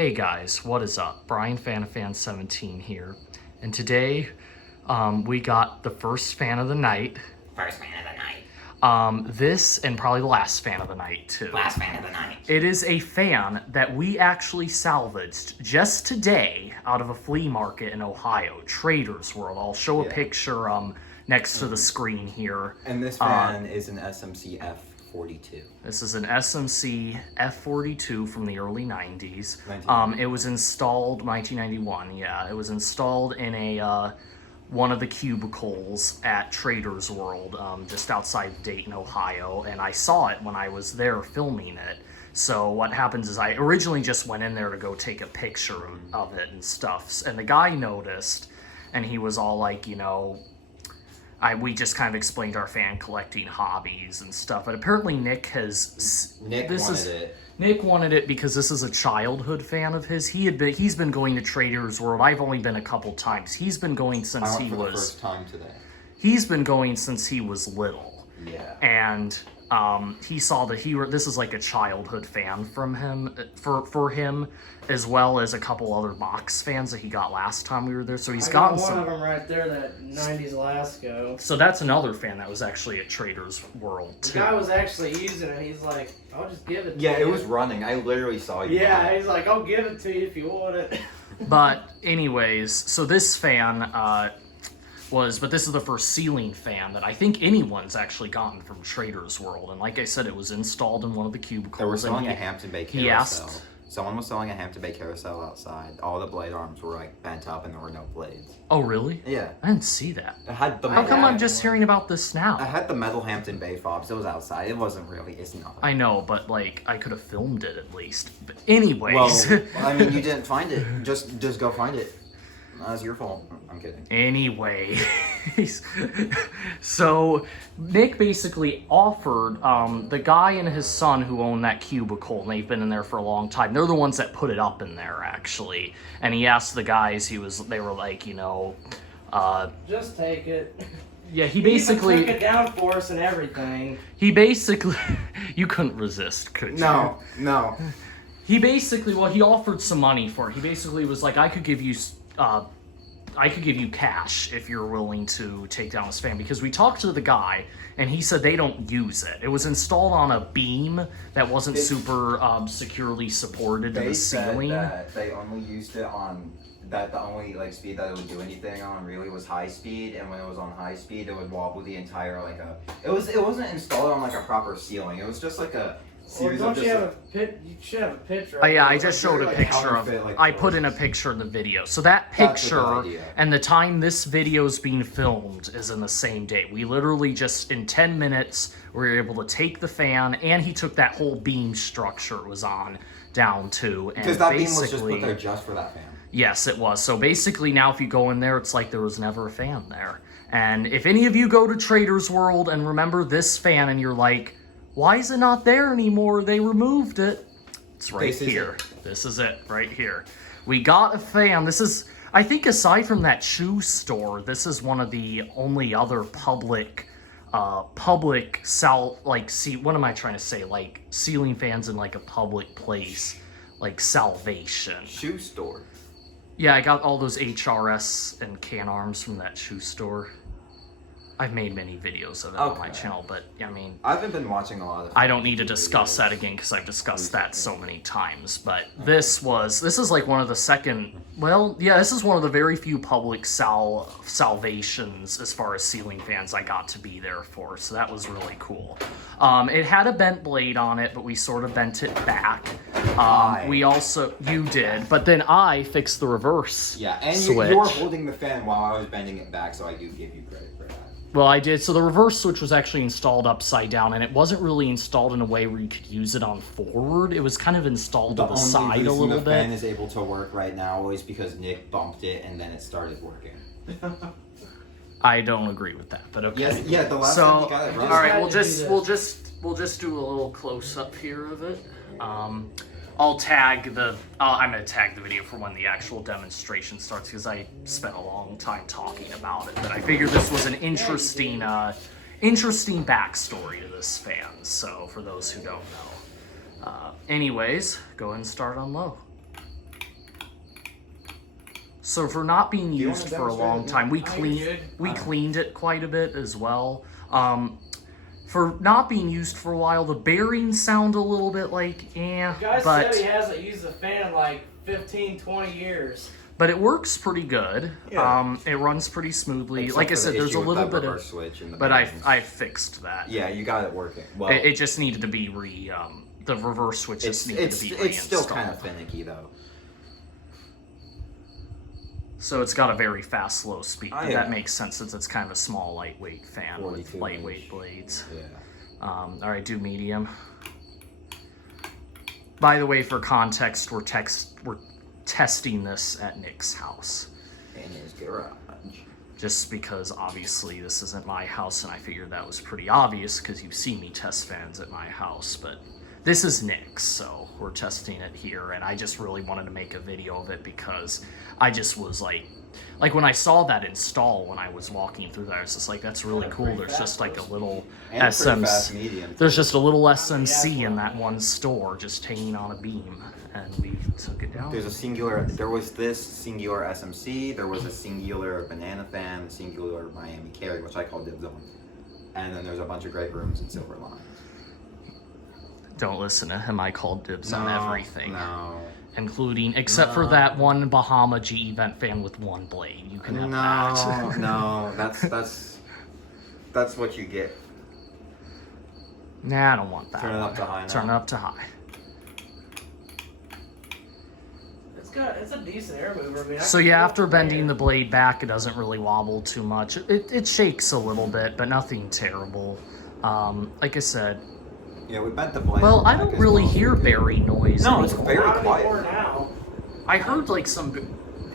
Hey guys, what is up? Brian Fan17 here, and today we got the first fan of the night. First fan of the night. This and probably the last fan of the night too. Last fan of the night. It is a fan that we actually salvaged just today out of a flea market in Ohio, Trader's World. I'll show a picture next to the screen here. And this fan is an SMC F42. This is an SMC F42 from the early 90s. It was installed 1991. Yeah, it was installed in a one of the cubicles at Trader's World, just outside Dayton, Ohio, and I saw it when I was there filming it. So what happens is I originally just went in there to go take a picture of it and stuff, and the guy noticed, and he was all like, you know, we just kind of explained our fan collecting hobbies and stuff, but apparently Nick wanted it because this is a childhood fan of his. He's been going to Trader's World. I've only been a couple times. He's been going since he was the first time today. He's been going since he was little. Yeah. And he saw that this is like a childhood fan from him for him, as well as a couple other box fans that he got last time we were there. So he's gotten one of them right there, that 90s Lasco. So that's another fan that was actually at Trader's World too. The guy was actually using it. He's like, I'll just give it to you. Yeah, it was running. I literally saw you. Yeah, he's like, I'll give it to you if you want it. But anyways, so this fan but this is the first ceiling fan that I think anyone's actually gotten from Trader's World. And like I said, it was installed in one of the cubicles. They were selling a Hampton Bay carousel. He asked, someone was selling a Hampton Bay carousel outside. All the blade arms were like bent up and there were no blades. Oh, really? Yeah. I didn't see that. It had the How come I'm just hearing about this now? I had the metal Hampton Bay fobs. It was outside. It wasn't really. It's nothing. I know, but like I could have filmed it at least. But anyways. Well, I mean, you didn't find it. Just go find it. That's your fault. I'm kidding. Anyway, so Nick basically offered the guy and his son who own that cubicle, and they've been in there for a long time. They're the ones that put it up in there, actually. And he asked the guys. They were like, you know, just take it. Yeah, he basically took it down for us and everything. He basically, you couldn't resist, could you? No. He basically, he offered some money for it. He basically was like, I could give you cash if you're willing to take down this fan, because we talked to the guy and he said they don't use it. It was installed on a beam that wasn't super securely supported to the ceiling. They said that they only used it on that the only speed that it would do anything on really was high speed, and when it was on high speed it would wobble the entire it wasn't installed on a proper ceiling. It was just like a series of you should have a picture. Oh yeah, I just showed a picture of it. I put in a picture in the video. So that picture and the time this video is being filmed is in the same day. We literally just, in 10 minutes, we were able to take the fan, and he took that whole beam structure it was on down too. Because that beam was just put there just for that fan. Yes, it was. So basically now if you go in there, it's like there was never a fan there. And if any of you go to Trader's World and remember this fan and you're like, why is it not there anymore? They removed it. It's right here. This is it right here. We got a fan. This is, I think aside from that shoe store, this is one of the only other public what am I trying to say? Like ceiling fans in like a public place, like Salvation. Shoe store. Yeah, I got all those HRS and can arms from that shoe store. I've made many videos of it on my channel, but I mean, I haven't been watching a lot of. I don't need to discuss that again because I've discussed that so many times. But this is like one of the this is one of the very few public salvations as far as ceiling fans I got to be there for. So that was really cool. It had a bent blade on it, but we sort of bent it back. You did, but then I fixed the reverse. Yeah, and switch. You were holding the fan while I was bending it back, so I do give you credit for that. Well, I did. So the reverse switch was actually installed upside down, and it wasn't really installed in a way where you could use it on forward. It was kind of installed to the side a little bit. The fan is able to work right now is because Nick bumped it, and then it started working. I don't agree with that, but okay. Yes, yeah. The last time you got it all right, we'll just do a little close up here of it. I'm gonna tag the video for when the actual demonstration starts because I spent a long time talking about it. But I figured this was an interesting backstory to this fan. So for those who don't know, anyways, go ahead and start on low. So for not being you used wanna for a long demonstrate it? time, I think you're good. cleaned it quite a bit as well. For not being used for a while, the bearings sound a little bit like The guy but said he hasn't used the fan in like 15, 20 years. but it works pretty good. Yeah. It runs pretty smoothly. Except like I for the said, there's issue a with little that bit reverse of, switch in the but bearings. I fixed that. Yeah, you got it working. Well, It just needed to be the reverse switch just needed to be reinstalled. it's still kind of finicky though. So it's got a very fast, slow speed. Oh, But yeah. that makes sense since it's kind of a small, lightweight fan with 42 lightweight inch. blades. Yeah. All right, do medium. By the way, for context, we're testing this at Nick's house. In his garage. Just because obviously this isn't my house, and I figured that was pretty obvious because you've seen me test fans at my house, but this is Nick's, so we're testing it here, and I just really wanted to make a video of it because I just was like when I saw that install when I was walking through there, I was just like, that's really cool. There's just like a little And a pretty fast SMC. medium. There's just a little SMC in that one store just hanging on a beam, and we took it down. There was this singular SMC, there was a singular banana fan, a singular Miami Carry, which I call dibs on. And then there's a bunch of great rooms and silver lines. Don't listen to him. I called dibs on everything. No. Including, except for that one Bahama GE vent fan with one blade. You can have that. No, that's what you get. Nah, I don't want that. Turn it up to high now. Turn it up to high. It's a decent air mover. I mean, So yeah, after bending the blade back, it doesn't really wobble too much. It shakes a little bit, but nothing terrible. Like I said, Yeah, we bent the blade. well, I back don't as really well. hear berry noise. No, it's anymore. very Not quiet. anymore now. I heard like some.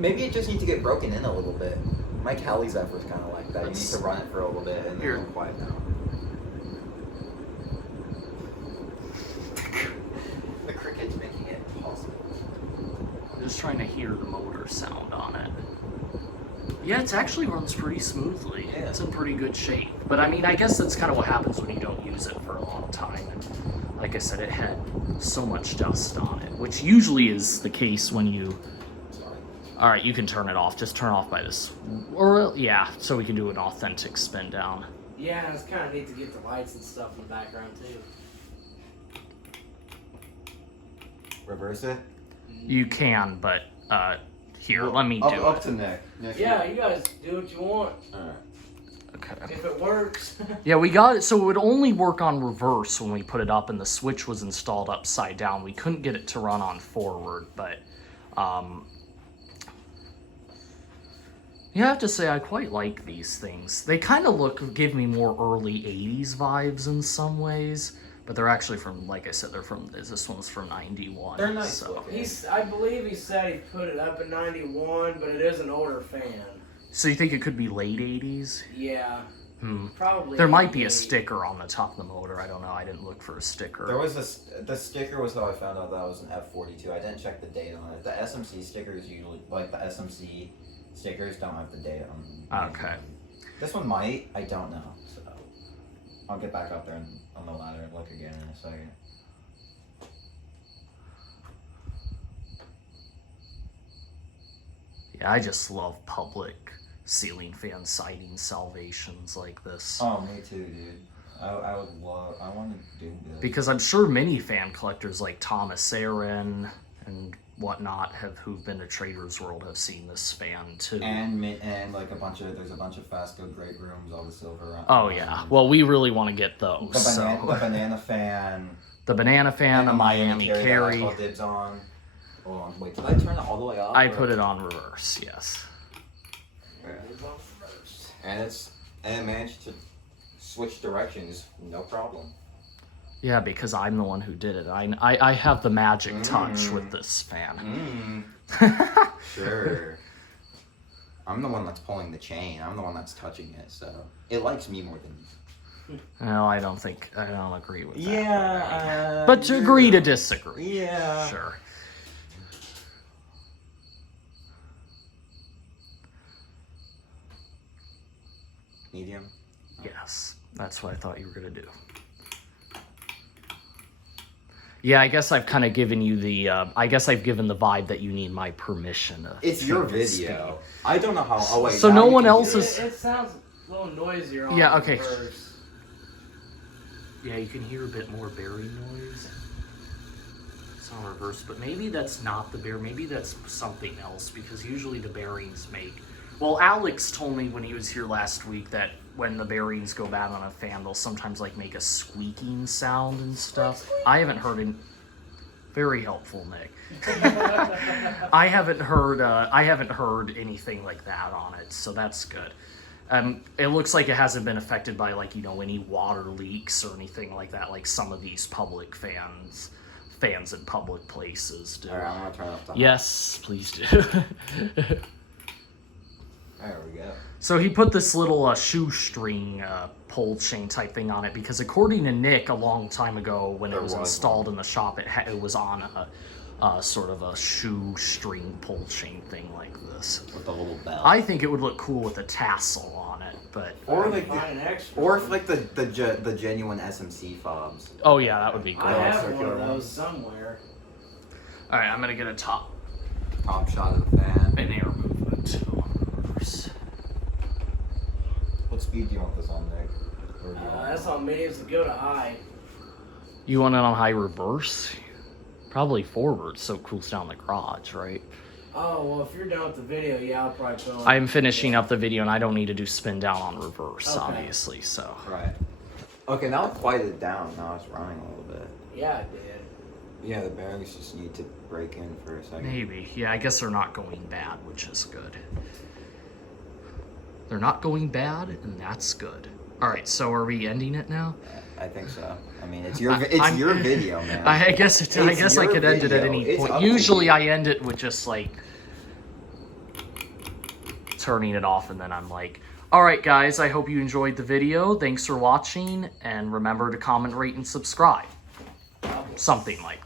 Maybe it just needs to get broken in a little bit. Mike Halley's effort's kind of like that. You need Let's- to run it for a little bit and then Here. go quiet down. The cricket's making it possible. I'm just trying to hear the motor sound on it. Yeah, it actually runs pretty smoothly. Yeah. It's in pretty good shape. But I mean, I guess that's kind of what happens when you don't use it for a long time. And like I said, it had so much dust on it, which usually is the case when you... Sorry. All right, you can turn it off. Just turn off by this. Or, yeah, so we can do an authentic spin down. Yeah, it's kind of neat to get the lights and stuff in the background too. Reverse it. You can, but here, let me up, do up it. to Nick. Nick, Yeah, you guys do what you want. Alright. Okay. If it works. Yeah, we got it. So it would only work on reverse when we put it up, and the switch was installed upside down. We couldn't get it to run on forward, but yeah, I have to say I quite like these things. They kind of give me more early '80s vibes in some ways, but they're actually from, like I said, this one's from '91. They're nice So. looking. I believe he said he put it up in 91, but it is an older fan. So you think it could be late '80s? Yeah, Hmm. probably. There might be a 88. sticker on the top of the motor. I don't know. I didn't look for a sticker. There was the sticker was how I found out that was an F42. I didn't check the date on it. The SMC stickers usually, like the SMC stickers, don't have the date on them. Okay. This one might. I don't know. So I'll get back up there on the ladder and look again in a second. Yeah, I just love public ceiling fan sighting salvations like this. Oh, me too, dude. I would love. I want to do this. Because I'm sure many fan collectors like Thomas Aaron and whatnot who've been to Trader's World have seen this fan too. And like there's a bunch of Fasco great rooms, all the silver. Oh yeah, well we really want to get those. The banana fan. The banana fan, the Miami that I Carry. called dibs on. Hold on, wait, did I turn it all the way up? I or- put it on reverse, yes. And it managed to switch directions, no problem. Yeah, because I'm the one who did it. I have the magic touch with this fan. Sure. I'm the one that's pulling the chain. I'm the one that's touching it, so it likes me more than you. No, I don't agree with that. Yeah. But to agree to disagree. Yeah. Sure. Medium. Yes, that's what I thought you were gonna do. Yeah, I guess I've kind of given you the, I guess I've given the vibe that you need my permission to It's your turn the video. I don't know how. Oh wait. So now no you one can else do is- it. It sounds a little noisier on Yeah, okay. reverse. Yeah, you can hear a bit more bearing noise. It's on reverse, but maybe that's not the bear. Maybe that's something else, because usually the bearings make... Well, Alex told me when he was here last week that when the bearings go bad on a fan, they'll sometimes like make a squeaking sound and stuff. I haven't heard it. Very helpful, Nick. I haven't heard anything like that on it, so that's good. It looks like it hasn't been affected by, like, you know, any water leaks or anything like that, like some of these public fans in public places do. All right, I'm gonna turn off the. Yes, please do. There we go. So he put this little shoestring pole chain type thing on it because, according to Nick, a long time ago when it was installed in the shop, it was on a sort of a shoestring pole chain thing like this. With a little bell. I think it would look cool with a tassel on it, but Or like, Buy an extra or one. if like the genuine SMC fobs. oh yeah, that would be I good. have circular one of one. those somewhere. All right, I'm gonna get a top Shot of the fan. and air movement too. Reverse. What speed do you want this on, Nick? Or do you want That's on mediums to go to high. You want it on high reverse? Probably forward, so it cools down the garage, right? Oh, well, if you're done with the video, yeah, I'll probably put on. I'm finishing up the video, and I don't need to do spin down on reverse, Okay. obviously. So Right. Okay, now it's quieted down. Now it's running a little bit. Yeah, it did. Yeah, the bearings just need to break in for a second. maybe, yeah. I guess they're not going bad, which is good. They're not going bad, and that's good. All right, so are we ending it now? I think so. I mean, it's your I'm- your video, man. I guess I It's guess I your could end it at video. any It's point. up to Usually, you. I end it with just like turning it off, and then I'm like, all right, guys, I hope you enjoyed the video. Thanks for watching, and remember to comment, rate, and subscribe. Something like that.